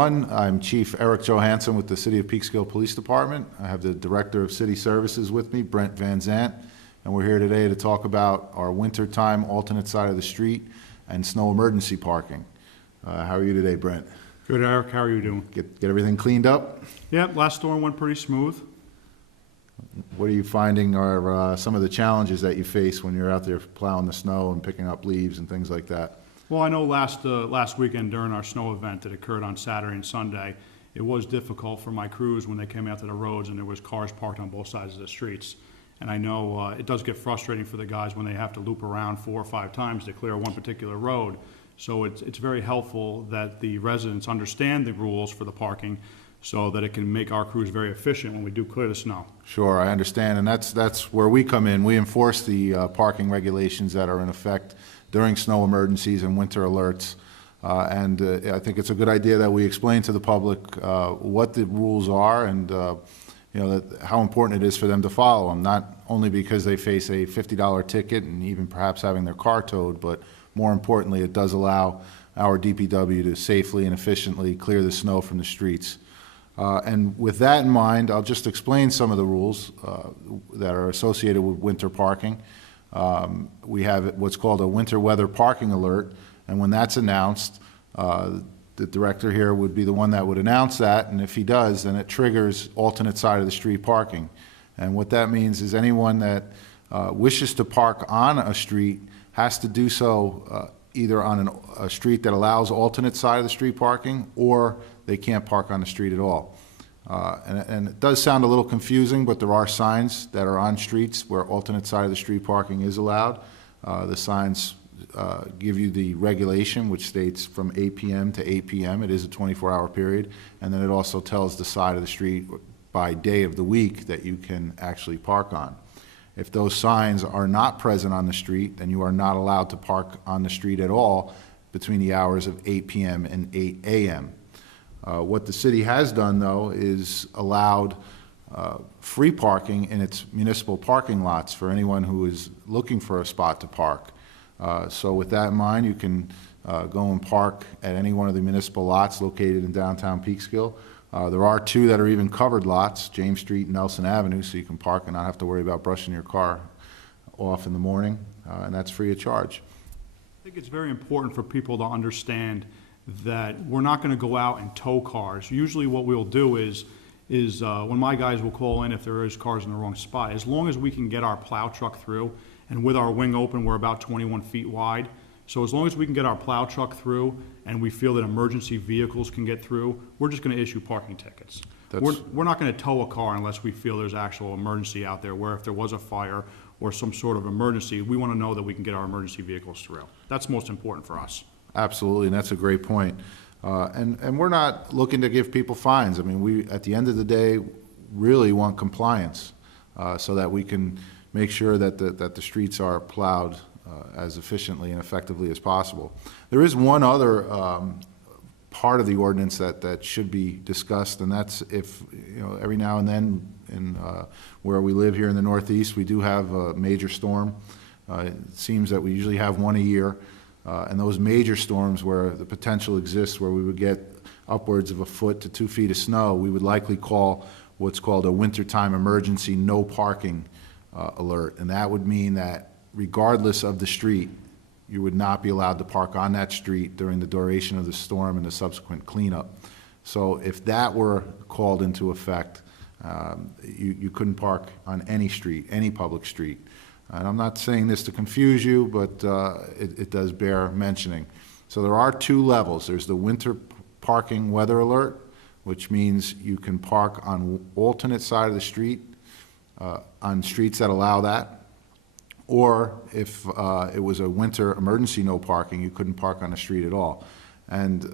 everyone. I'm Chief Eric Johansson with the City of Peekskill Police Department. I have the Director of City Services with me, Brent Van Zant, and we're here today to talk about our wintertime alternate side of the street and snow emergency parking. How are you today, Brent? Good, Eric. How are you doing? Get everything cleaned up? Yep, last storm went pretty smooth. What are you finding are some of the challenges that you face when you're out there plowing the snow and picking up leaves and things like that? Well, I know last weekend during our snow event that occurred on Saturday and Sunday, it was difficult for my crews when they came out to the roads and there was cars parked on both sides of the streets. And I know it does get frustrating for the guys when they have to loop around 4 or 5 times to clear one particular road. So it's very helpful that the residents understand the rules for the parking so that it can make our crews very efficient when we do clear the snow. Sure, I understand, and that's where we come in. We enforce the parking regulations that are in effect during snow emergencies and winter alerts. I think it's a good idea that we explain to the public what the rules are and how important it is for them to follow them, not only because they face a $50 ticket and even perhaps having their car towed, but more importantly, it does allow our DPW to safely and efficiently clear the snow from the streets. And with that in mind, I'll just explain some of the rules that are associated with winter parking. We have what's called a winter weather parking alert, and when that's announced, the director here would be the one that would announce that, and if he does, then it triggers alternate side of the street parking. And what that means is anyone that wishes to park on a street has to do so either on a street that allows alternate side of the street parking, or they can't park on the street at all. And it does sound a little confusing, but there are signs that are on streets where alternate side of the street parking is allowed. The signs give you the regulation, which states from 8 p.m. to 8 p.m. It is a 24-hour period, and then it also tells the side of the street by day of the week that you can actually park on. If those signs are not present on the street, then you are not allowed to park on the street at all between the hours of 8 p.m. and 8 a.m. What the city has done, though, is allowed free parking in its municipal parking lots for anyone who is looking for a spot to park. So with that in mind, you can go and park at any one of the municipal lots located in downtown Peekskill. There are 2 that are even covered lots, James Street and Nelson Avenue, so you can park and not have to worry about brushing your car off in the morning, and that's free of charge. I think it's very important for people to understand that we're not going to go out and tow cars. Usually what we'll do is when my guys will call in if there is cars in the wrong spot, as long as we can get our plow truck through, and with our wing open, we're about 21 feet wide. So as long as we can get our plow truck through and we feel that emergency vehicles can get through, we're just going to issue parking tickets. We're not going to tow a car unless we feel there's actual emergency out there, where if there was a fire or some sort of emergency, we want to know that we can get our emergency vehicles through. That's most important for us. Absolutely, and that's a great point. And we're not looking to give people fines. I mean, we, at the end of the day, really want compliance so that we can make sure that the streets are plowed as efficiently and effectively as possible. There is one other part of the ordinance that should be discussed, and that's if, every now and then in where we live here in the Northeast, we do have a major storm. It seems that we usually have one a year, and those major storms where the potential exists where we would get upwards of 1 foot to 2 feet of snow, we would likely call what's called a wintertime emergency no parking alert, and that would mean that regardless of the street, you would not be allowed to park on that street during the duration of the storm and the subsequent cleanup. So if that were called into effect, you couldn't park on any street, any public street. And I'm not saying this to confuse you, but it does bear mentioning. So there are 2 levels. There's the winter parking weather alert, which means you can park on alternate side of the street, on streets that allow that. Or if it was a winter emergency no parking, you couldn't park on the street at all. And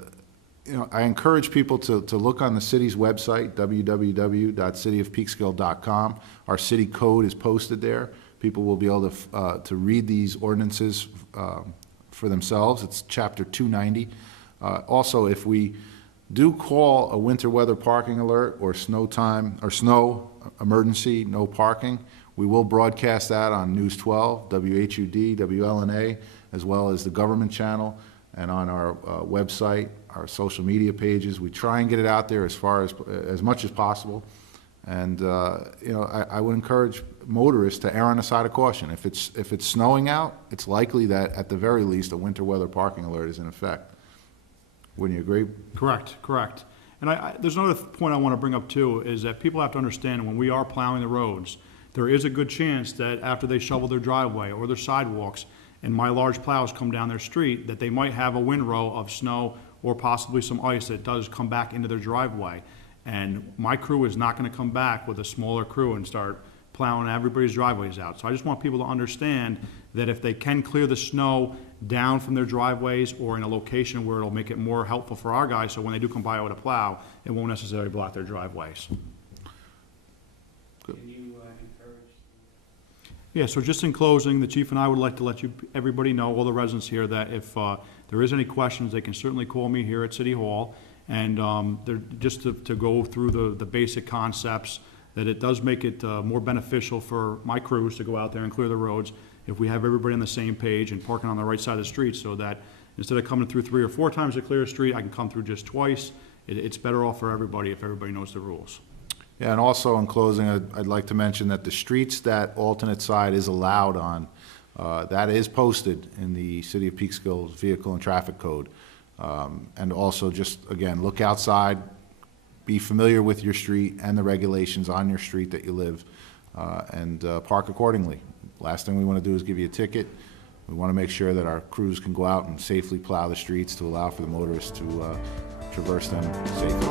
I encourage people to look on the city's website, www.cityofpeekskill.com. Our city code is posted there. People will be able to read these ordinances for themselves. It's chapter 290. Also, if we do call a winter weather parking alert or snow emergency no parking, we will broadcast that on News 12, WHUD, WLNA, as well as the government channel, and on our website, our social media pages. We try and get it out there as much as possible. And, I would encourage motorists to err on the side of caution. If it's snowing out, it's likely that, at the very least, a winter weather parking alert is in effect. Wouldn't you agree? Correct, correct. And there's another point I want to bring up too, is that people have to understand when we are plowing the roads, there is a good chance that after they shovel their driveway or their sidewalks, and my large plows come down their street, that they might have a windrow of snow or possibly some ice that does come back into their driveway. And my crew is not going to come back with a smaller crew and start plowing everybody's driveways out. So I just want people to understand that if they can clear the snow down from their driveways or in a location where it'll make it more helpful for our guys, so when they do come by with a plow, it won't necessarily block their driveways. Can you encourage? Yeah, so just in closing, the chief and I would like to let everybody know, all the residents here, that if there is any questions, they can certainly call me here at City Hall. And just to go through the basic concepts, that it does make it more beneficial for my crews to go out there and clear the roads if we have everybody on the same page and parking on the right side of the street, so that instead of coming through 3 or 4 times to clear a street, I can come through just twice. It's better off for everybody if everybody knows the rules. Yeah, and also in closing, I'd like to mention that the streets that alternate side is allowed on, that is posted in the City of Peekskill's Vehicle and Traffic Code. And also just, again, look outside, be familiar with your street and the regulations on your street that you live, and park accordingly. Last thing we want to do is give you a ticket. We want to make sure that our crews can go out and safely plow the streets to allow for the motorists to traverse them safely.